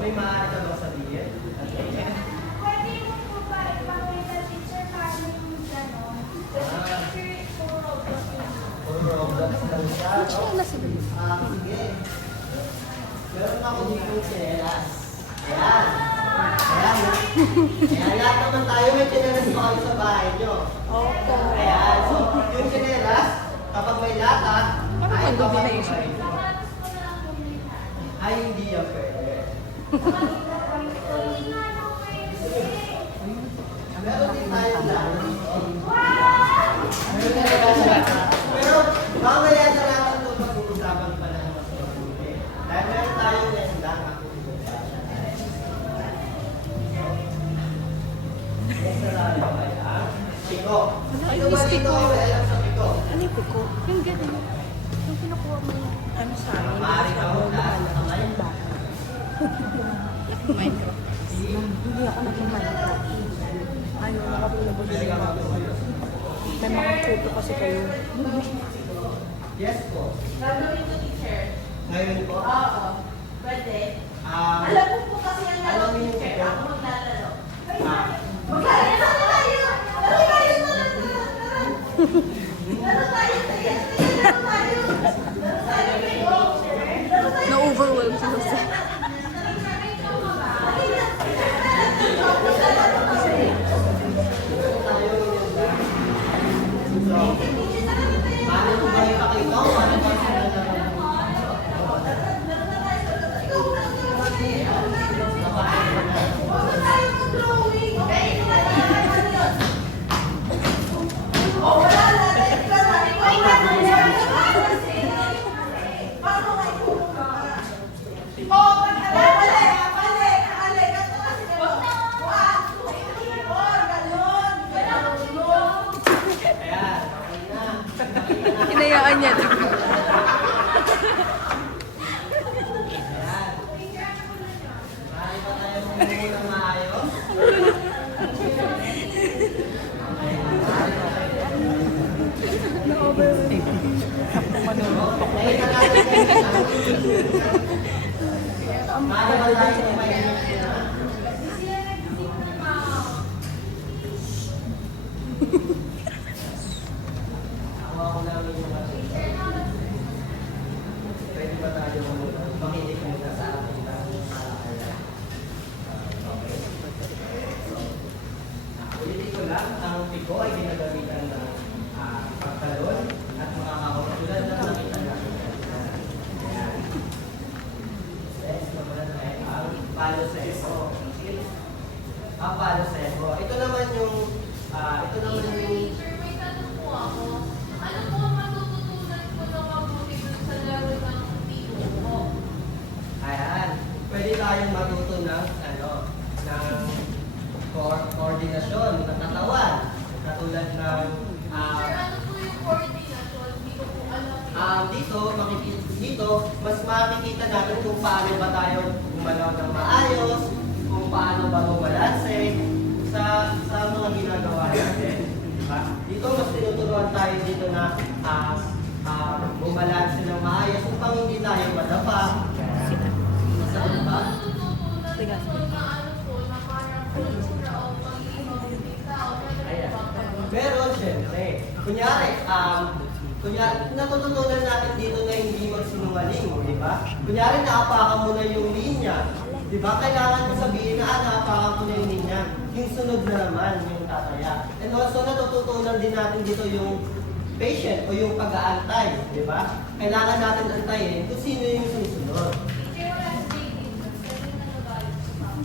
may maaari ka bang sabihin? Pwede mo po ba ipakita, teacher, paano yung gano'n? Kasi teacher, puro robot yun. Puro Roblox lang siya, no? Sige. Meron ako dito yung chinelas. Ayan. Ayan. Ayan, lahat naman tayo may chinelas pa kayo sa bahay nyo. Opo. Ayan, so yung chinelas, kapag may lata, ay kapag ay hindi yan pwede. Meron din tayong lata dito. Meron din tayong lata. Pero mamaya na natin ito pag-uusapan pa na mas mabuti. Dahil meron tayong lenda na Piko. Sino ba dito ay may alam sa piko? Ano yung piko? Yung gano'n. Yung kinukuha mo yung ano sa amin. Maaari ka mo lahat sa kamay. Yung bata. Minecraft. Hindi ako naging Minecraft. Ayaw, nakapulabog Pwede ka mag-umayo. May mga photo kasi kayo. Yes po. Gagawin ko, teacher. Ngayon po? Oo. Pwede. Ah, Alam mo po kasi ang laro, alam mo yung teacher. piko? Ako maglalaro. ah, Maglalaro tayo! Laro tayo! Laro tayo! Sige, laro tayo! Laro tayo! Laro tayo! Na-overwhelm sila sa... paano mo ba ipakita ko? Paano ba sinalaro mo? Ayan, okay na. Hinayaan niya. Ayan. Maaari ba tayo bumili ng maayos? Ngayon na natin maaari ba tayo kumainit na? Ako namin yung pwede ba tayo makinig muna sa ating alaala? Okay. Ulitin ko lang, ang piko ay ginagamitan ng pagtalon at mga kakausulan na nakita natin. Ayan. Yes, naman ay ang palo sa eso. Ang palo sa eso. Ito naman yung Teacher, may tanong po ako. Ano po ang matututunan ko na mabuti dun sa laro ng Piko ko? ayan, pwede tayong matuto ng ng koordinasyon ng katawan. Katulad ng Teacher, ano po yung coordination? Hindi ko po alam. dito, mas makikita natin kung paano ba tayo gumalaw ng maayos, kung paano ba bumalanse sa mga ginagawa natin. Diba? Dito, mas tinuturuan tayo dito na bumalanse ng maayos upang hindi tayo madapa. Saan Ano po ba? natututunan ko na ano po, na parang kultura o pag-ihaw ng tao? Ayan. Meron, syempre. Kunyari, natututunan natin dito na hindi magsinungaling, di ba? Kunyari, naapakan mo na yung linya. Di ba? Kailangan mo sabihin na, naapakan mo na yung linya. Yung sunod na naman, yung tataya. And also, natututunan din natin dito yung patient o yung pag-aantay, di ba? Kailangan natin antayin kung sino yung susunod. Teacher, wala sa dating. Mas galing na nagalit sa tao.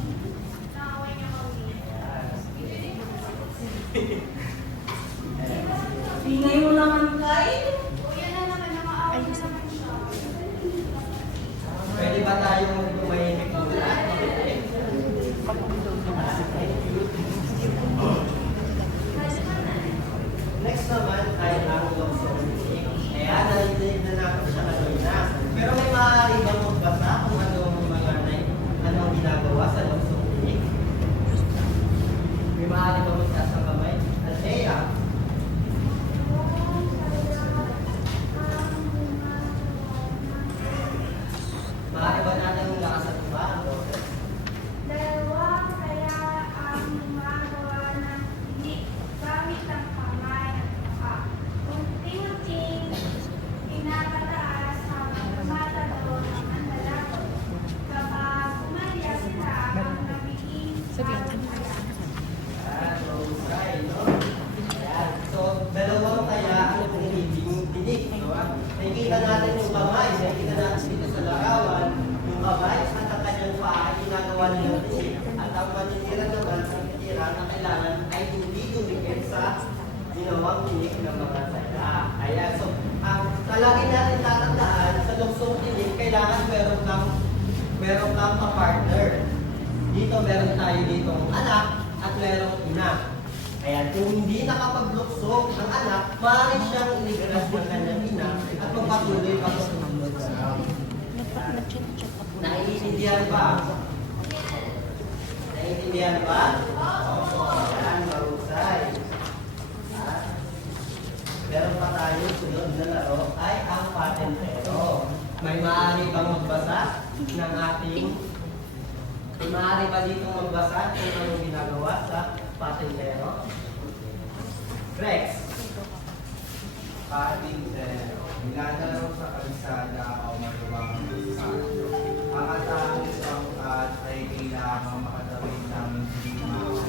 Nakaway niya kami. Tingay mo naman kay. Kuya na naman, nakaaway na naman siya. Pwede ba tayong tumahimik muna? Next naman ay ang loxonic. Ayan, narinig na natin siya kanina. Pero may maaari bang magbasa ginawa nilang tinik. At ang manitira naman, ang titira na kailangan ay hindi dumikit sa ginawang tinik ng mga taya. Ayan, so, palagi natin tatandaan, sa luksong tinik, kailangan meron kang ka-partner. Dito meron tayo ditong anak at merong ina. Ayan, kung hindi nakapagluksong ang anak, maaaring siyang iligaras ng kanyang ina at magpatuloy pa sa sumunod na araw. Nag-chat ako. Naiintindihan ba? Naiintindihan ba? Oo. Ayan, marusay. At meron pa tayo sunod na laro ay ang patentero. May maaari bang magbasa ng ating... May maaari ba dito magbasa kung anong ginagawa sa patentero? Rex. Patintero, nilalaro sa kalsada o magawang lupa. Ang atanging sangkat ay kailangan makatawid ng hindi makawa.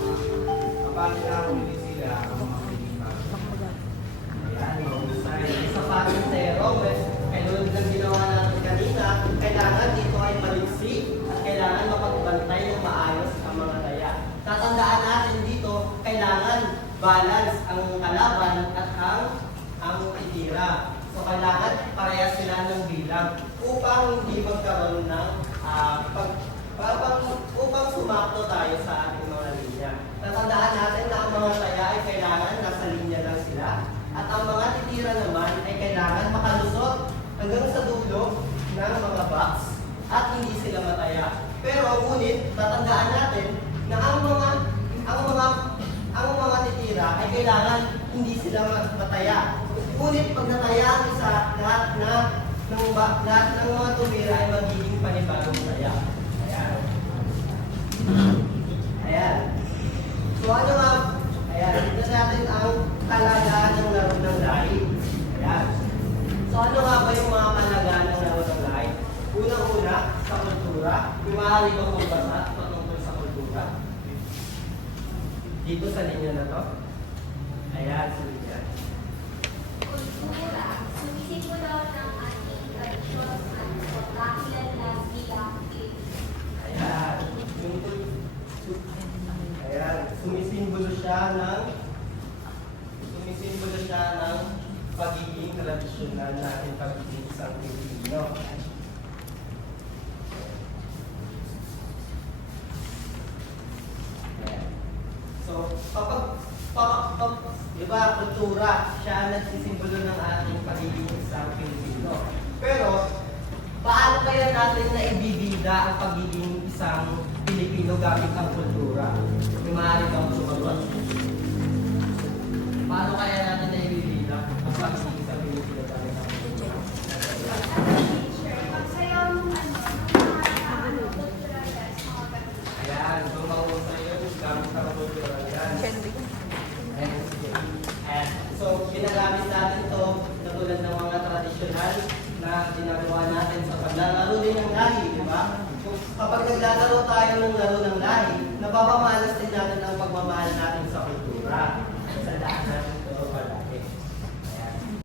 Kapag nahuli sila ang makikita. Ayan, mahusay. Sa patentero, tulad ng ginawa natin kanina, kailangan dito ay maliksi at kailangan mapagbantay ng maayos ang mga taya. Tatandaan natin dito, kailangan balance ang kalaban at ang titira. So kailangan parehas sila ng bilang upang hindi magkaroon ng upang sumakto tayo sa ating mga linya. Tatandaan natin na ang mga taya ay kailangan nasa linya lang sila at ang mga titira naman ay kailangan makalusot hanggang sa dulo ng mga box at hindi sila mataya. Pero ngunit tatandaan natin na ang mga titira ay kailangan hindi sila mataya. Ngunit pag nataya ang isa, lahat ng mga tumira ay magiging panibagong taya. Ayan. Ayan. So ano nga? Ayan. Ito natin ang talagaan ng laro ng lahi. Ayan. So ano nga ba yung mga kalagaan ng laro ng lahi? Unang-una, sa kultura. Yung maaari bang magbasa patungkol sa kultura? Dito sa linya na to. Ayan, sa linya. Kultura, sumisimulo ng ating tradisyon at pagkakilanlan bilang Pilipino. Ayan. Ayan. Sumisimbolo siya ng pagiging tradisyonal natin pagiging isang Pilipino. Ayan. So, di ba, kultura, siya ang nagsisimbolo ng ating pagiging isang Pilipino. Pero, paano kaya natin na ibibida ang pagiging isang Pilipino gamit ang kultura? May maaari kang sumagot. Paano kaya natin na ibibida ang pagiging isang Pilipino gamit ang kultura? Teacher, magsayaw ng mga cultural dance, mga ganun. Ayan, kung mahusay yun, gamit ang kultura yan. Ayan. So, ginagamit natin ito na tulad ng mga tradisyonal na ginagawa natin sa paglalaro din ng lahi, di ba? Kapag naglalaro tayo ng laro ng lahi, napapamalas din natin ang pagmamahal natin sa kultura.